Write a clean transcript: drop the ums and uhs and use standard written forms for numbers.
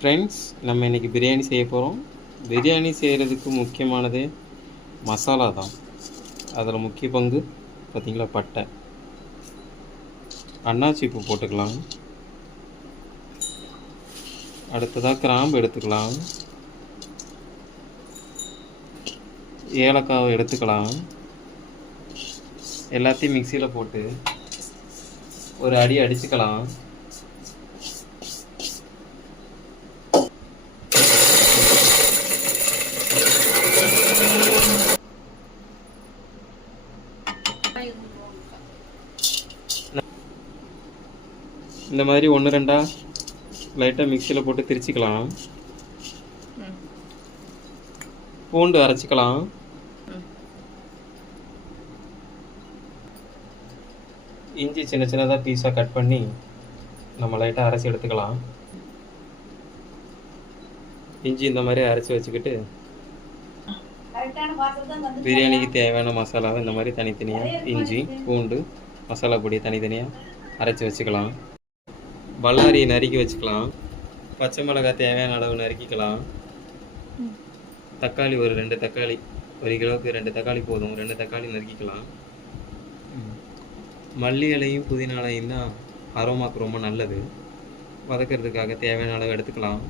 Friends, நம்ம இன்றைக்கி பிரியாணி செய்ய போகிறோம். பிரியாணி செய்கிறதுக்கு முக்கியமானதே மசாலா தான். அதில் முக்கிய பங்கு பார்த்திங்களா, பட்டை, அன்னாச்சி பூ போட்டுக்கலாம். அடுத்ததாக கிராம்பு எடுத்துக்கலாம், ஏலக்காவை எடுத்துக்கலாம். எல்லாத்தையும் மிக்சியில் போட்டு ஒரு அடி அடிச்சுக்கலாம். இந்த மாதிரி ஒன்று ரெண்டாக லைட்டாக மிக்சியில் போட்டு திரிச்சிக்கலாம். பூண்டு அரைச்சிக்கலாம். இஞ்சி சின்ன சின்னதாக பீஸாக கட் பண்ணி நம்ம லைட்டாக அரைச்சி எடுத்துக்கலாம். இஞ்சி இந்த மாதிரி அரைச்சி வச்சுக்கிட்டு பிரியாணிக்கு தேவையான மசாலாவை இந்த மாதிரி தனித்தனியாக இஞ்சி பூண்டு மசாலா பொடி தனித்தனியாக அரைச்சி வச்சுக்கலாம். பல்லாரியை நறுக்கி வச்சுக்கலாம். பச்சை மிளகாய் தேவையான அளவு நறுக்கிக்கலாம். தக்காளி ஒரு 2 தக்காளி, 1 கிலோவுக்கு 2 தக்காளி போதும். 2 தக்காளி நறுக்கிக்கலாம். மல்லி இலையும் புதினா இலையும் தான் அரோமாவுக்கு ரொம்ப நல்லது. வதக்கிறதுக்காக தேவையான அளவு எடுத்துக்கலாம்.